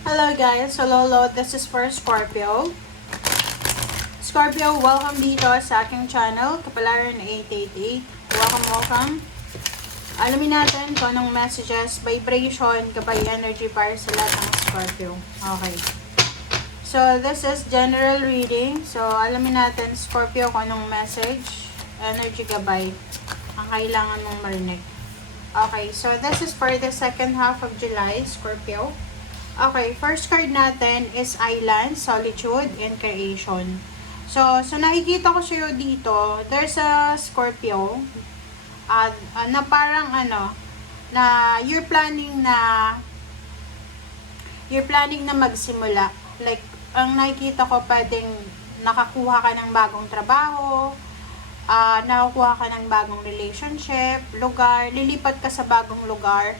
Hello guys, so Lolo, this is for Scorpio. Scorpio, welcome dito sa aking channel, Kapalaran 888. Welcome. Alamin natin kung anong messages, vibration, kapay energy para sa lahat ng Scorpio. Okay. So, this is general reading. So, alamin natin, Scorpio, kung anong message, energy gabay, ang kailangan mong marinig. Okay, so this is for the second half of July, Scorpio. Okay, first card natin is Island, Solitude, and Creation. So nakikita ko sa'yo dito, there's a Scorpio, na parang na you're planning na magsimula. Like, ang nakikita ko, pwedeng nakakuha ka ng bagong trabaho, nakakuha ka ng bagong relationship, lugar, lilipat ka sa bagong lugar,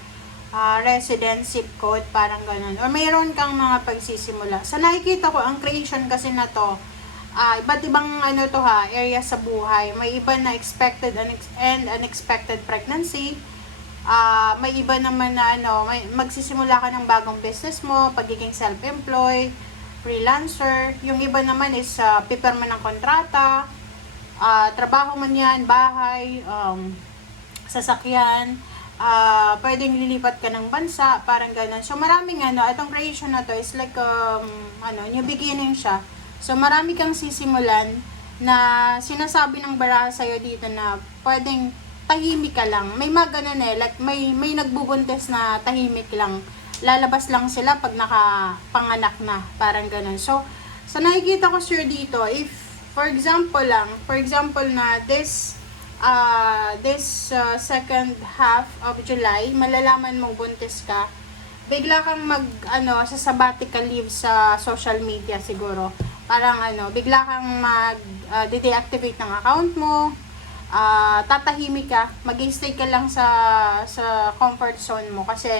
residence, zip code, parang ganun. Or mayroon kang mga pagsisimula. Sa nakikita ko, ang creation kasi na to, iba't ibang area sa buhay. May iba na expected and unexpected pregnancy. May iba naman na magsisimula ka ng bagong business mo, pagiging self-employed, freelancer. Yung iba naman is pipirma ng kontrata, trabaho man yan, bahay, sasakyan, pwedeng lilipat ka ng bansa, parang ganun. So maraming itong creation na to is like new beginning siya. So marami kang sisimulan na sinasabi ng baraha sa'yo dito na pwedeng tahimik ka lang. May mga ganun like may nagbubuntes na tahimik lang. Lalabas lang sila pag nakapanganak na, parang ganun. So nakikita ko sir dito, if for example na this second half of July, malalaman mong buntis ka, bigla kang sa sabbatical leave sa social media siguro. Parang bigla kang deactivate ng account mo, tatahimik ka, mag-stay ka lang sa comfort zone mo kasi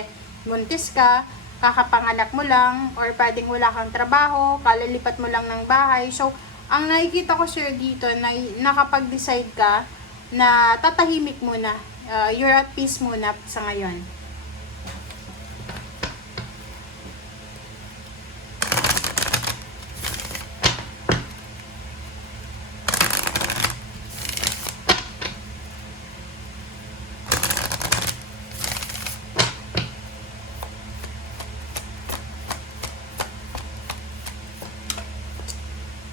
buntis ka, kakapanganak mo lang, or pwedeng wala kang trabaho, kalilipat mo lang ng bahay. So, ang nakikita ko sir dito, na nakapag-decide ka na tatahimik muna, you're at peace muna sa ngayon.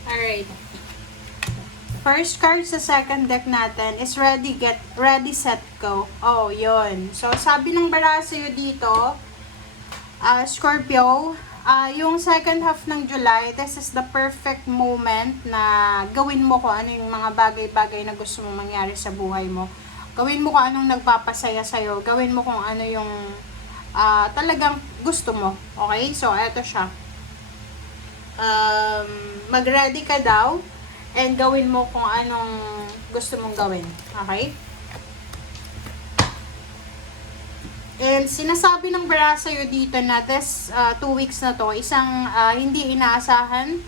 Alright. First card sa second deck natin is ready, set, go. Oh, yun. So, sabi ng baraha sa'yo dito, Scorpio, yung second half ng July, this is the perfect moment na gawin mo kung ano yung mga bagay-bagay na gusto mong mangyari sa buhay mo. Gawin mo kung anong nagpapasaya sa'yo. Gawin mo kung ano yung talagang gusto mo. Okay? So, eto siya. Mag-ready ka daw and gawin mo kung anong gusto mong gawin. Okay? And sinasabi ng baraha sa'yo dito na this 2 weeks na to, isang hindi inaasahan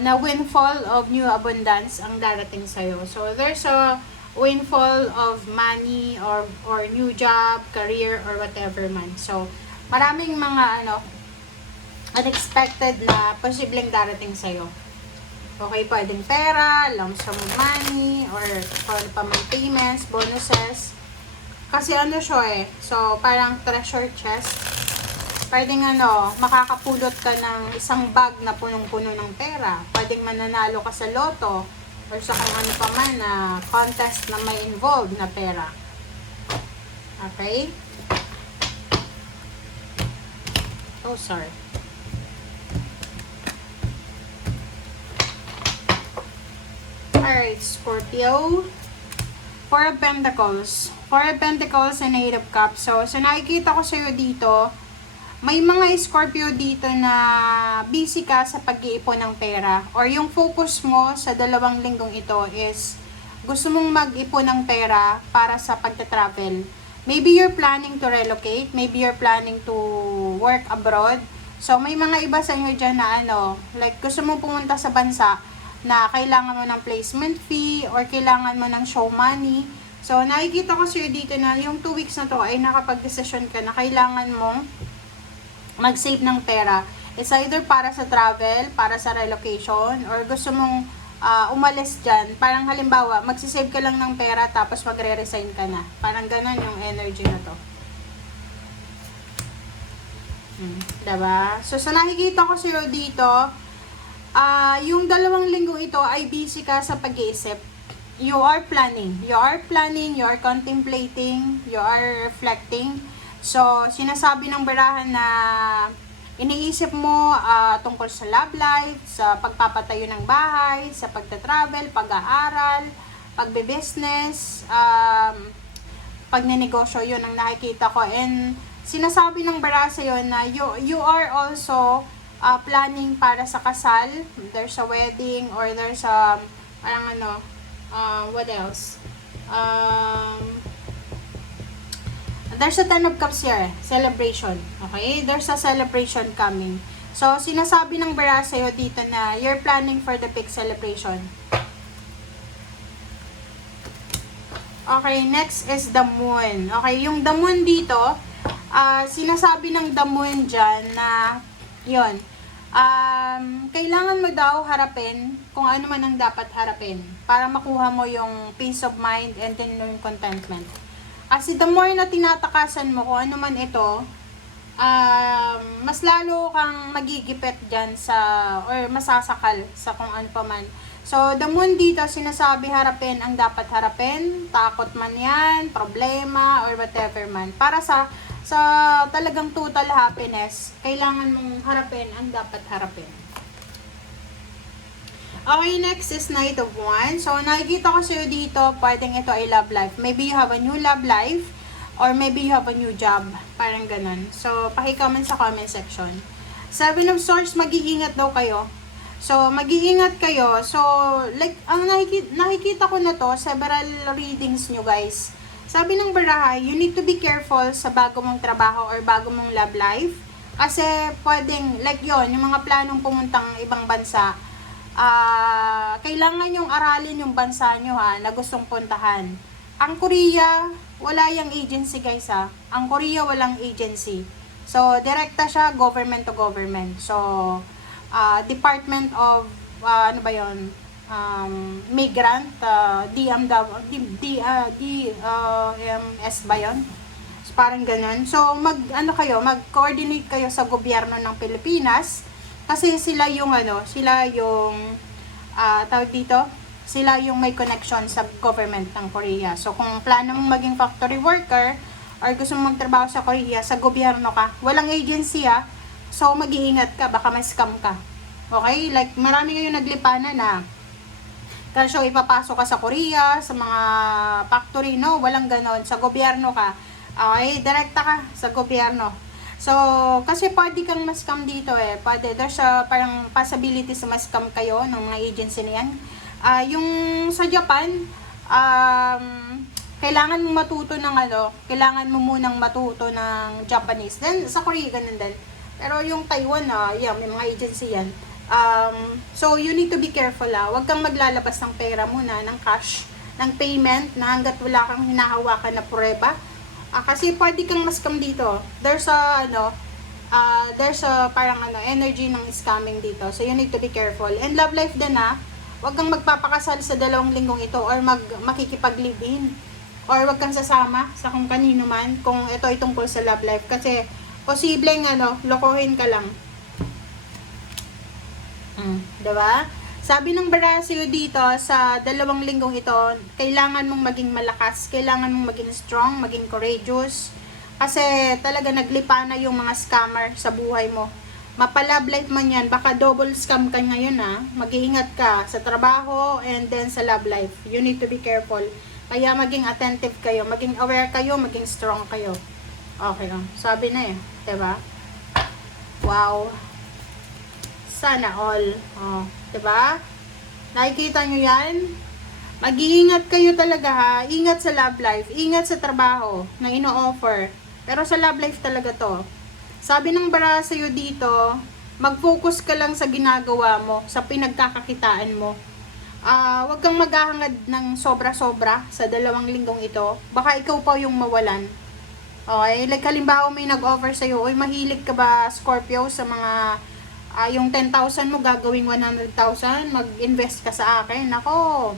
na windfall of new abundance ang darating sa'yo. So, there's a windfall of money or new job, career, or whatever man. So, maraming mga unexpected na posibleng darating sa'yo. Okay, pwedeng pera, lump sum of money, or pa man payments, bonuses. Kasi siya so parang treasure chest. Pwedeng makakapulot ka ng isang bag na punong-puno ng pera. Pwedeng mananalo ka sa loto, or sa kung ano pa man na contest na may involved na pera. Okay? Oh, sorry. Alright, Scorpio. Four of Pentacles. Four of Pentacles and Eight of Cups. So nakikita ko sa'yo dito, may mga Scorpio dito na busy ka sa pag-iipon ng pera. Or yung focus mo sa 2 linggong ito is gusto mong mag-ipon ng pera para sa pagta-travel. Maybe you're planning to relocate. Maybe you're planning to work abroad. So may mga iba sa inyo dyan na like gusto mong pumunta sa bansa na kailangan mo ng placement fee or kailangan mo ng show money. So, nakikita ko sa'yo dito na yung 2 weeks na to ay nakapag-decision ka na kailangan mong mag-save ng pera. It's either para sa travel, para sa relocation, or gusto mong umalis dyan. Parang halimbawa, magsisave ka lang ng pera tapos magre-resign ka na. Parang ganun yung energy na to. Diba? So, sa nakikita ko sa'yo dito, yung 2 linggo ito ay busy ka sa pag-iisip. You are planning, you are contemplating, you are reflecting. So, sinasabi ng barahan na iniisip mo tungkol sa love life, sa pagpapatayo ng bahay, sa pagta-travel, pag-aaral, pagbe-business, pagnenegosyo, yun ang nakikita ko. And sinasabi ng baraha sa'yo na you are also planning para sa kasal. There's a wedding or there's a parang what else? There's a 10 of Cups here, celebration. Okay? There's a celebration coming. So, sinasabi ng baraha sa'yo dito na you're planning for the big celebration. Okay, next is the moon. Okay, yung the moon dito, sinasabi ng the moon dyan na, yun, kailangan mo daw harapin kung ano man ang dapat harapin para makuha mo yung peace of mind and then yung contentment. Kasi the more na tinatakasan mo kung ano man ito, mas lalo kang magigipit dyan sa, or masasakal sa kung ano pa man. So, the moon dito, sinasabi harapin ang dapat harapin, takot man yan, problema, or whatever man. Para sa talagang total happiness, kailangan mong harapin ang dapat harapin. Okay, next is Knight of Wands. So, nakikita ko sa'yo dito, pwedeng ito ay love life. Maybe you have a new love life, or maybe you have a new job. Parang ganun. So, paki-comment sa comment section. 7 of Swords, mag-iingat daw kayo. So, mag-iingat kayo. So, like, ang nakikita ko na to, several readings nyo guys. Sabi ng baraha, you need to be careful sa bago mong trabaho or bago mong love life. Kasi, pwedeng, like yon yung mga planong pumuntang ibang bansa, kailangan yung aralin yung bansa nyo na gustong puntahan. Ang Korea, wala yung agency guys Ang Korea walang agency. So, direkta siya government to government. So, Department of, ano ba yun? Migrant, DMS ba yun? So, parang ganun. So, mag-coordinate kayo sa gobyerno ng Pilipinas. Kasi sila yung tawag dito, sila yung may connection sa government ng Korea. So, kung plano mong maging factory worker, or gusto mong magtrabaho sa Korea, sa gobyerno ka, walang agency so mag-iingat ka, baka ma-scam ka. Okay? Like, marami kayong naglipanan na, kasi ipapasok ka sa Korea, sa mga factory, no? Walang ganon. Sa gobyerno ka. Okay? Direkta ka sa gobyerno. So, kasi pwede kang ma-scam dito Pwede, there's parang possibility sa ma-scam kayo ng mga agency niyan. Yung sa Japan, kailangan mo matuto ng kailangan mo munang matuto ng Japanese. Then, sa Korea, ganun din. Pero yung Taiwan, may mga agency yan. So, you need to be careful Huwag kang maglalabas ng pera muna, ng cash, ng payment, na hanggat wala kang hinahawakan na prueba. Kasi pwede kang ma-scam dito. There's a parang energy ng scamming dito. So, you need to be careful. And love life din huwag kang magpapakasal sa 2 linggong ito or makikipag-live-in. Or wag kang sasama sa kung kanino man kung ito ay tungkol sa love life. Kasi, posibleng lokohin ka lang. Diba? Sabi ng baraha sa'yo dito, sa 2 linggong ito, kailangan mong maging malakas, kailangan mong maging strong, maging courageous. Kasi talaga naglipa na yung mga scammer sa buhay mo. Mapa-love life man yan, baka double scam ka ngayon Mag-iingat ka sa trabaho and then sa love life. You need to be careful. Kaya maging attentive kayo, maging aware kayo, maging strong kayo. Okay sabi na diba? Wow. Sana all. Diba? Nakikita nyo yan? Mag-iingat kayo talaga Ingat sa love life. Ingat sa trabaho na ino-offer. Pero sa love life talaga to. Sabi ng baraha sa'yo dito, mag-focus ka lang sa ginagawa mo, sa pinagkakakitaan mo. Huwag kang maghahangad ng sobra-sobra sa 2 linggong ito. Baka ikaw pa yung mawalan. Okay? Like halimbawa may nag-offer sa'yo, uy, mahilig ka ba, Scorpio, sa mga, yung 10,000 mo gagawing 100,000, mag-invest ka sa akin. Ako,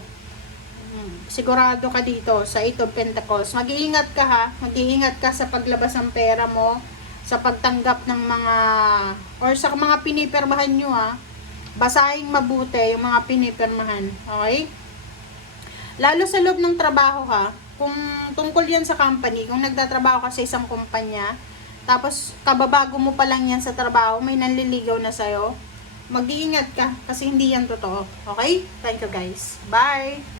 sigurado ka dito sa 8 of Pentacles. Mag-iingat ka ha, mag-iingat ka sa paglabas ng pera mo, sa pagtanggap ng mga, or sa mga pinipirmahan nyo ha. Basahin mabuti yung mga pinipirmahan. Okay? Lalo sa loob ng trabaho ha, kung tungkol yan sa company, kung nagtatrabaho ka sa isang kumpanya, tapos kababago mo pa lang yan sa trabaho, may nanliligaw na sa'yo, mag-iingat ka kasi hindi yan totoo. Okay? Thank you guys. Bye!